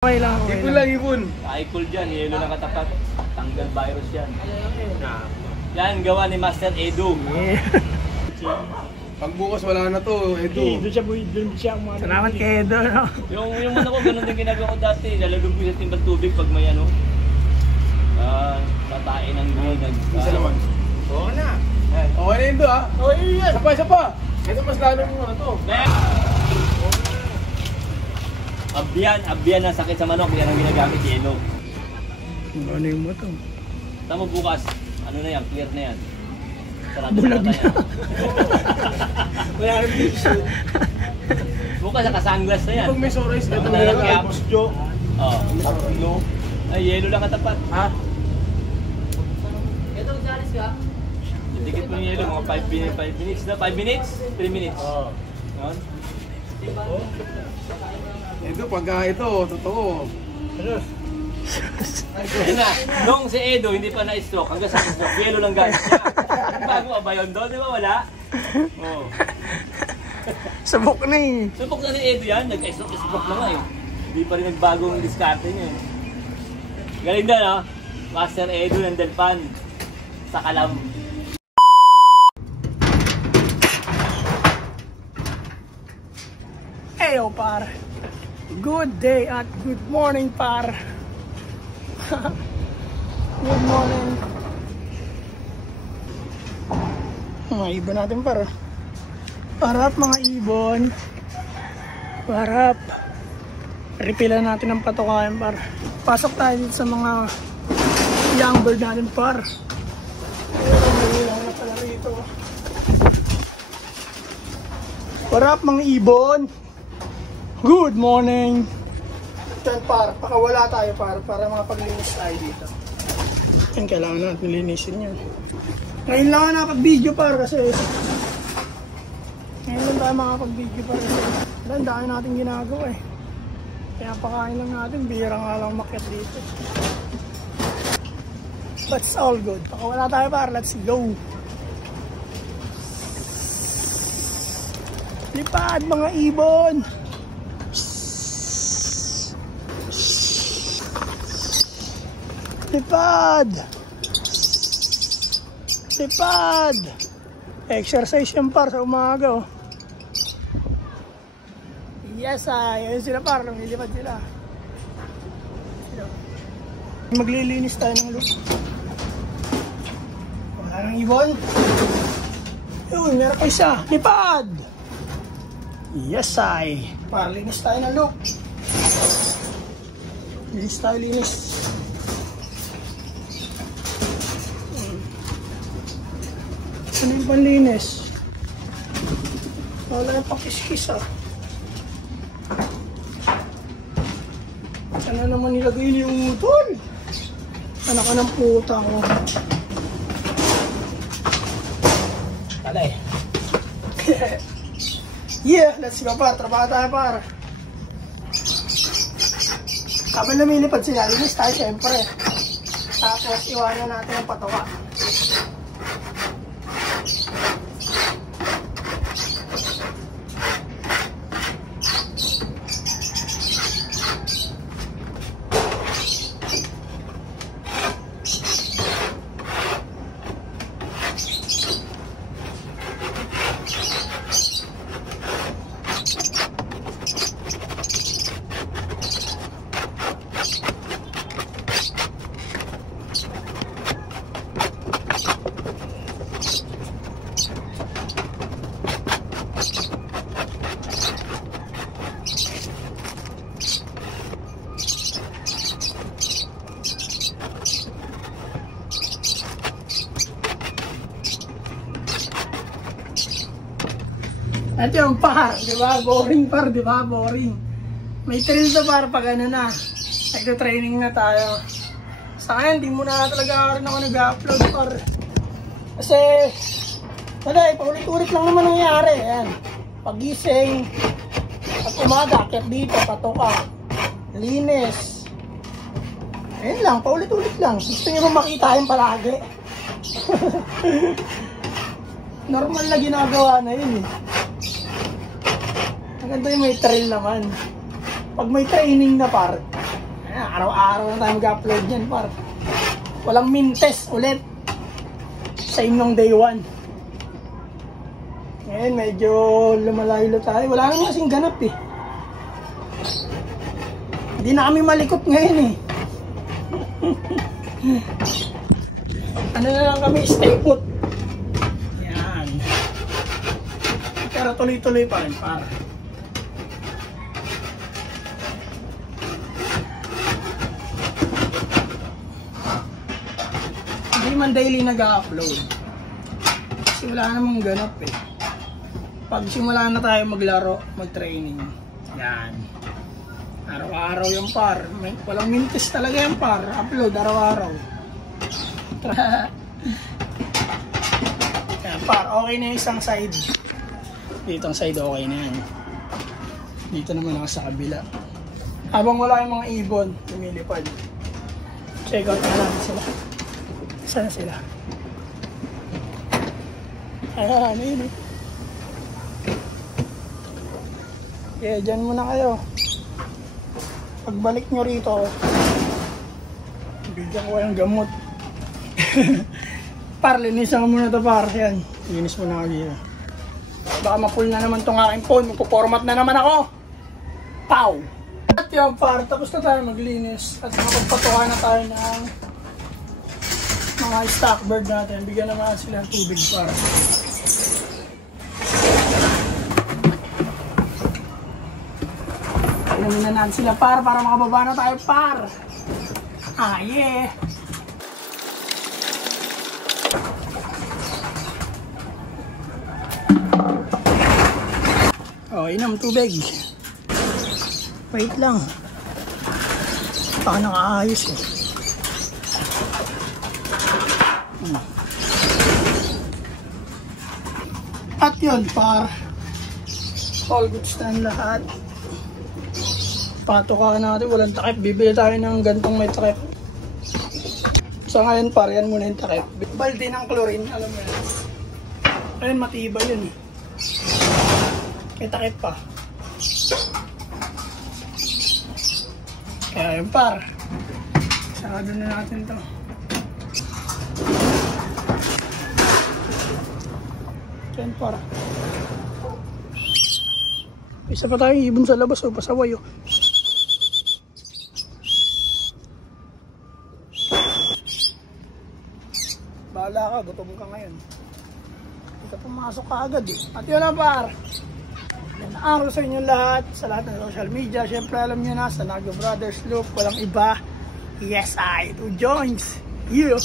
Okay lang. Ipon lang, ipon. Cool dyan, yelo lang katapat. Tanggal virus yan. Yan, gawa ni Master Edu. Pag bukas wala na to, Edu. Doon siya. Salamat kay Edo, no? Yung ano ko, ganun din ginagawa ko dati. Lalagog ko sa timbang tubig pag may ano. Tatain ng gulay. Isa naman. Oo na. Okay na yun to, ha? Okay yan. Isa pa. Ito mas lalo mo na to. Abyan na sakit sa manok. Yan ang ginagamit, yelo. Ano yung mo to? Tama bukas, ano na yan, clear na yan. Bulag na. Wala rin tissue. Bukas naka-sunglass na yan. Pag may sorais, ito Ano na lang lang kaya? tapos Joe. Oo. No? Ay, yelo lang katapat. Ha? Dikit mo yung yelo, mga 5 minutes na. 5 minutes? 3 minutes? Oo. Yun. Edu, pagka ito, totoo. Ayun na, nung si Edo hindi pa na-stroke, hanggang sa subok, yelo lang guys niya. Bago ba yun doon? Di ba wala? Oo. Subok na eh. Subok na ni Edo yan, nag-stroke na nga eh. Hindi pa rin nagbago ang diskarte niya eh. Galing na no? Master Edo ng Delpan sa Kalam. Heyo par. Good day at good morning par. Good morning. Mga ibon natin par. Parap mga ibon. Parap. Repilan natin ang patukayan par. Pasok tayo dito sa mga young bird natin par. May ilang na pala rito. Parap mga ibon. Good morning! Yan par, pakawala tayo para makapaglinis tayo dito. Yan, kailangan natin linisin yan. Ngayon lang ako nakapag-video par kasi ngayon lang tayo makapag-video par kasi ang dami natin ginagawa eh. Kaya pakain lang natin, bihira nga lang makyat dito. But it's all good. Pakawala tayo par, let's go! Lipad mga ibon! Lipad! Lipad! Exercise yan par sa umaga oh. Yes ay, ayun sila par, lumilipad sila. Maglilinis tayo ng loop. Wala nang ibon. Yun, meron pa isa. Lipad! Yes ay. Par, linis tayo ng loop. Linis tayo, linis. Ano yung panlinis? Wala yung pakiskis ah. Sana naman nilagay yung utol. Anak ka ng puta ko. Talay. Yeah, let's go par. Trabaho tayo par. Habang lumilipad sila, linis tayo syempre. Tapos iwanan natin ang patawa. At yung par, di ba? Boring par, di ba? Boring. May thrill sa par pag ano na. Nagto-training na tayo. Sa akin, di mo na talaga rin ako nag-upload par. Kasi, wala eh, paulit-ulit lang naman nangyari. Ayan. Pagising, pag umaga, akyat dito, patoka, linis. Ayun lang, paulit-ulit lang. Gusto nyo makita yung palagi. Normal na ginagawa na yun eh. Maganda yung may trail naman. Pag may training na par, araw-araw na tayo mag-upload yan, par. Walang mintes ulit. Same nung day 1. Ngayon, medyo lumalayo tayo. Wala nang kasing ganap eh. Hindi na kami malikot ngayon eh. Ano na lang kami, stay put. Yan. Pero tuloy-tuloy pa rin, par. Hindi man daily nag-upload. Kasi wala namang ganap eh. Pag simula na tayo maglaro, mag-training. Yan. Araw-araw yung par. Walang mintis talaga yung par. Upload araw-araw. Yan par, okay na yung isang side. Dito ang side okay na yan. Dito naman ako sa kabila. Habang wala yung mga ibon, lumilipad. Check out na natin sila. Saan sila? Ayan, yun eh. Okay, dyan muna kayo. Pagbalik nyo rito, bigyan ko yung gamot. Par, linisan muna ito par. Yan, linis muna ako dito. Baka ma-pull na naman itong aking phone. Magpo-format na naman ako. Pow! At yan par, tapos na tayo maglinis. At makapagpatuwa na tayo ng mga stock bird natin. Bigyan naman sila ng tubig par. Inumin na natin sila par para makababa na tayo par. Ah yeah. Oh, inom tubig. Wait lang. Baka nakaayos eh. At yun par. All goods na ang lahat. Patukakan natin, walang takip. Bibili tayo ng gantong may takip. So ngayon par, yan muna yung takip. Balde ng chlorine, alam mo yan. Ayun, matibay yun eh. May takip pa. Kaya yun par. Sarado na natin to. Yan par. Isa pa tayong ibon sa labas o pasaway o. Bahala ka, gutom ka ngayon. Hindi ka pumasok ka agad eh. At yun na par. Araw sa inyo lahat, sa lahat ng social media. Siyempre alam nyo na, sa Nago Brothers Loop, walang iba. Yes, I do joins. You.